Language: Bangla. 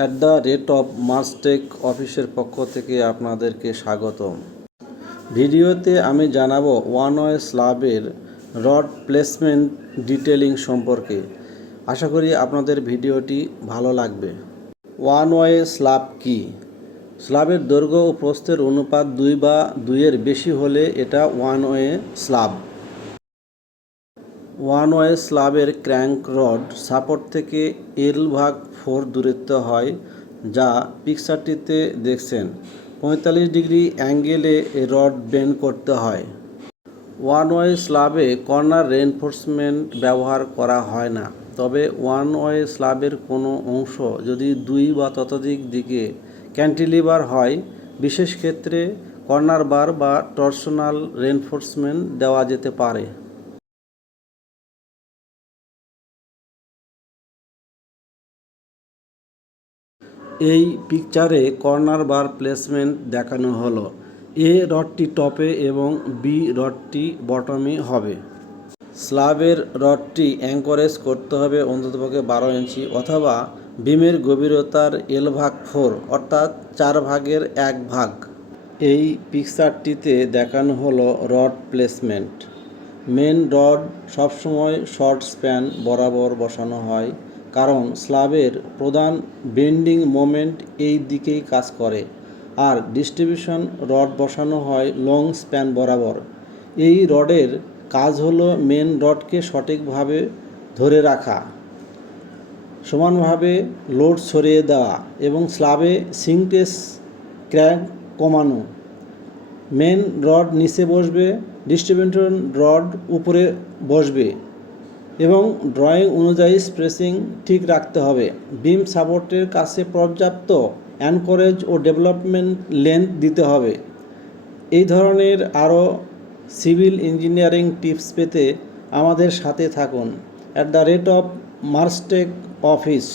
At the rate of Marstech অফিসের পক্ষ থেকে আপনাদেরকে স্বাগতম। ভিডিওতে আমি জানাবো ওয়ান ওয়ে স্ল্যাবের রড প্লেসমেন্ট ডিটেলিং সম্পর্কে। আশা করি আপনাদের ভিডিওটি ভালো লাগবে। ওয়ান ওয়ে স্ল্যাব কি? স্ল্যাবের দৈর্ঘ্য ও প্রস্থের অনুপাত 2 বা 2-এর বেশি হলে এটা one way slab. One way স্ল্যাবের ক্র্যাঙ্ক রড সাপোর্ট থেকে L/4 দূরত্ব হয়, যা পিকচারটিতে দেখছেন। 45 ডিগ্রি অ্যাঙ্গেলে রড বেন্ড করতে হয়। ওয়ান ওয়ে স্ল্যাবে কর্নার রেইনফোর্সমেন্ট ব্যবহার করা হয় না, তবে ওয়ান ওয়ে স্ল্যাবের কোনো অংশ যদি 2 বা ততোধিক দিকে ক্যান্টিলিভার হয়, বিশেষ ক্ষেত্রে কর্নার বার বা টরশনাল রেইনফোর্সমেন্ট দেওয়া যেতে পারে। এই পিকচারে কর্নার বার প্লেসমেন্ট দেখানো হলো। এ রডটি টপে এবং বি রডটি বটমে হবে। স্ল্যাবের রডটি অ্যাঙ্করেজ করতে হবে অন্ততপক্ষে 12 ইঞ্চি অথবা বিমের গভীরতার L/4 অর্থাৎ 4/1 ভাগ। এই পিকচারটিতে দেখানো হলো রড প্লেসমেন্ট। মেন রড সবসময় শর্ট স্প্যান বরাবর বসানো হয়, কারণ স্ল্যাবের প্রধান বেন্ডিং মোমেন্ট এই দিকেই কাজ করে, আর ডিস্ট্রিবিউশন রড বসানো হয় লং স্প্যান বরাবর। এই রডের কাজ হলো মেন রডকে সঠিকভাবে ধরে রাখা, সমানভাবে লোড ছড়িয়ে দেওয়া এবং স্ল্যাবে সিঙ্কটেস ক্র্যাক কমানো। মেন রড নিচে বসবে, ডিস্ট্রিবিউশন রড উপরে বসবে এবং ড্রয়িং অনুযায়ী স্পেসিং ঠিক রাখতে হবে। বিম সাপোর্টের কাছে পর্যাপ্ত অ্যানকরেজ ও ডেভেলপমেন্ট লেন্থ দিতে হবে। এই ধরনের আরও সিভিল ইঞ্জিনিয়ারিং টিপস পেতে আমাদের সাথে থাকুন। At the rate of Marstech office.